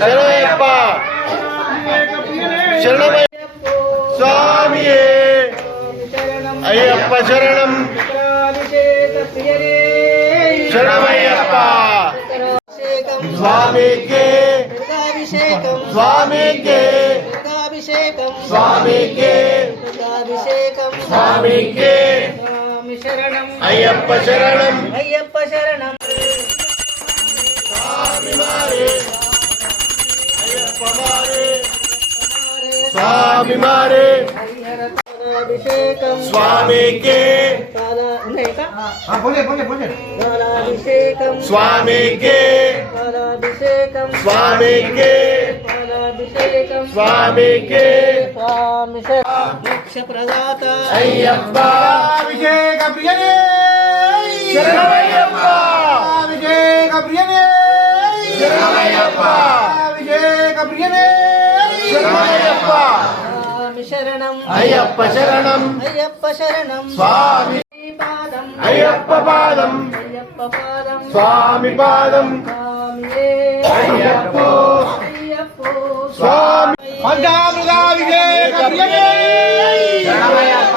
శరణమయ్యప్ప స్వామియే అయ్యప్ప శరణం శరణమయ్యప్ప స్వామికే స్వామికే స్వామికే స్వామికే అయ్యప్ప శరణం అయ్యప్ప శరణం స్వామి మారే అయ్యప్ప మారే స్వామి మారే అభిషేకం స్వామికే పాలాభిషేకం స్వామికే పాలాభిషేకం స్వామికే పాలాభిషేకం స్వామికే స్వామి మోక్ష ప్రదాత అయ్యప్ప అభిషేక ప్రియనే శరణమయ్యప్ప అభిషేక ప్రియనే శరణమయ్యప్ప అభిషేక ప్రియనే శరణమయ్యప్ప శరణం అయ్యప్ప శరణం అయ్యప్ప శరణం స్వామి పాదం అయ్యప్ప పాదం అయ్యప్ప పాదం స్వామి పాదం స్వామియే అయ్యప్ప అయ్యప్ప స్వామి పంచామృతాభిషేక ప్రియనే శరణమయ్యప్ప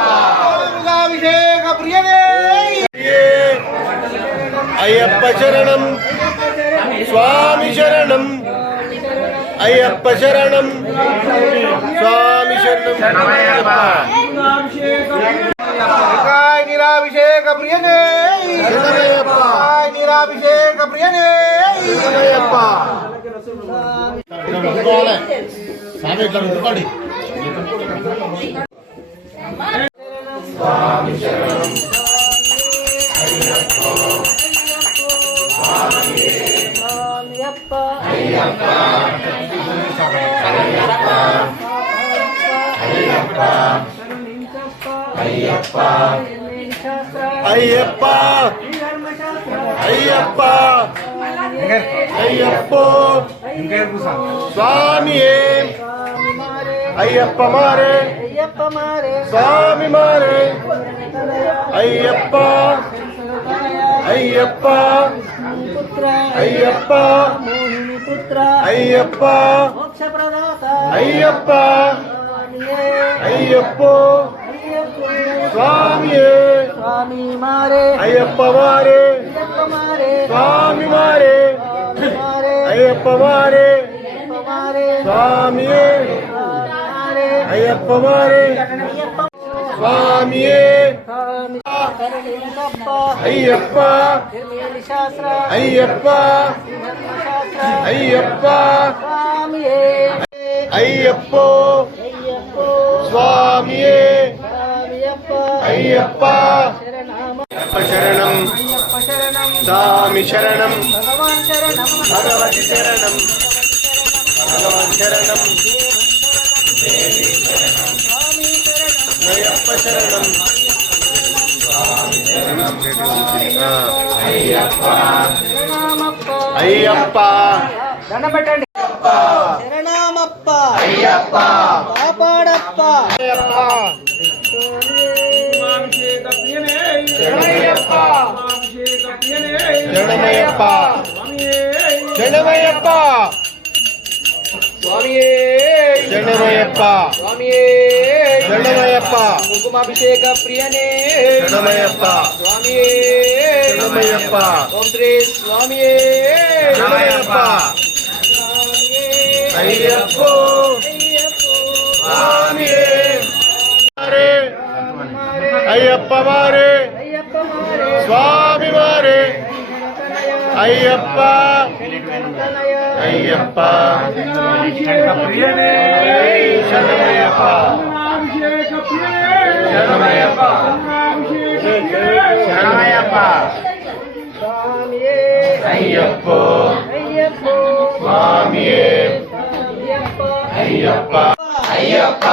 పంచామృతాభిషేక ప్రియనే అయ్యప్ప శరణం స్వామి శరణం అయ్యప్ప శరణం స్వామి శరణం నిరాభిషేక ప్రియనే నిరాభిషేక ప్రియనే స్వామి శరణం స్వామియప్ప అయ్యప్ప అయ్యప్ప అయ్యప్ప అయ్యప్ప అయ్యప్ప అయ్యప్ప స్వామియే అయ్యప్ప మారే అయ్యప్ప మారే స్వామి మారే అయ్యప్ప అయ్యప్ప పుత్ర అయ్యప్ప మోహిని పుత్ర అయ్యప్ప మోక్ష ప్రదాత అయ్యప్ప స్వామియే అయ్యప్ప అయ్యప్ప స్వామియే స్వామి మారే అయ్యప్ప మారే అయ్యప్ప మారే స్వామి మారే మారే అయ్యప్ప మారే అయ్యప్ప మారే స్వామియే మారే అయ్యప్ప మారే అయ్యప్ప స్వామియే స్వామి కరుణించప్ప అయ్యప్ప నిర్మేలి శాస్త్ర అయ్యప్ప శాస్త్ర అయ్యప్ప స్వామియే అయ్యప్ప అయ్యప్ప స్వామియే స్వామియప్ప అయ్యప్ప శరణామ శరణం అయ్యప్ప శరణం స్వామి శరణం భగవాన్ శరణం భగవతి శరణం భగవాన్ శరణం స్వామి శరణం అయ్యప్ప శరణం అయ్యప్ప శరణామప్ప అయ్యప్ప దండపెట్టండి శరణామప్ప అయ్యప్ప కాపాడప్ప అయ్యప్ప శరణమయ్యప్ప శరణమయ్యప్ప శరణమయ్యప్ప స్వామియే శరణమయ్యప్ప స్వామియే శరణమయ్యప్ప కుంకుమాభిషేక ప్రియనే శరణమయ్యప్ప స్వామియే శరణమయ్యప్ప ఓం శ్రీ స్వామియే శరణమయ్యప్ప అయ్యప్ప స్వామియే మారే అయ్యప్ప మారే అయ్యప్ప మారే స్వామి మారే అయ్యప్ప అయ్యప్ప ప్రియనే శరణమయ్యప్ప శరణమయ్యప్ప శరణమయ్యప్ప స్వామియే అయ్యప్ప అయ్యప్ప స్వామియే అయ్యప్ప అయ్యప్ప అయ్యప్ప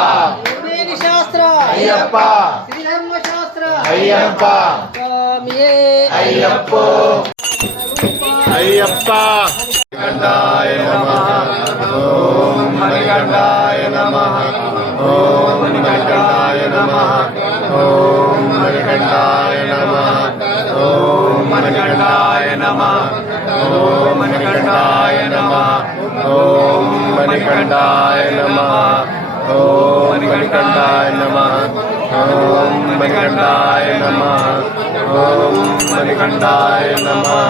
నిర్మేలి శాస్త్ర అయ్యప్ప శ్రీధర్మ శాస్త్ర అయ్యప్ప స్వామియే అయ్యప్ప అయ్యప్ప మణికంఠాయ నమః ఓం మణికంఠాయ నమః ఓం మణికంఠాయ నమః ఓం మణికంఠాయ నమః ఓం मणिकंठाय नमः ओम मणिकंठाय नमः ओम मणिकंठाय नमः ओम मणिकंठाय नमः ओम मणिकंठाय नमः ओम मणिकंठाय नमः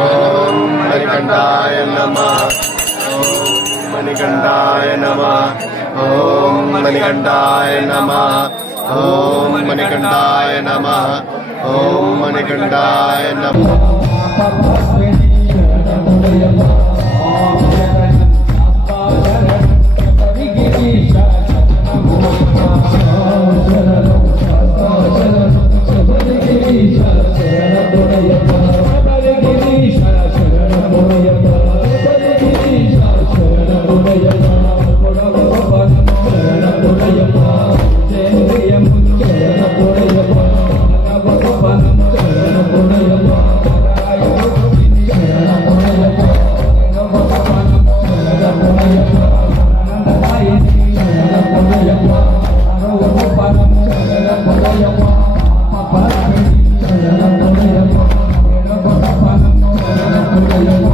ओम मणिकंठाय नमः ओम मणिकंठाय नमः ओम मणिकंठाय नमः ओम मणिकंठाय नमः ओम मणिकंठाय नमः Thank you.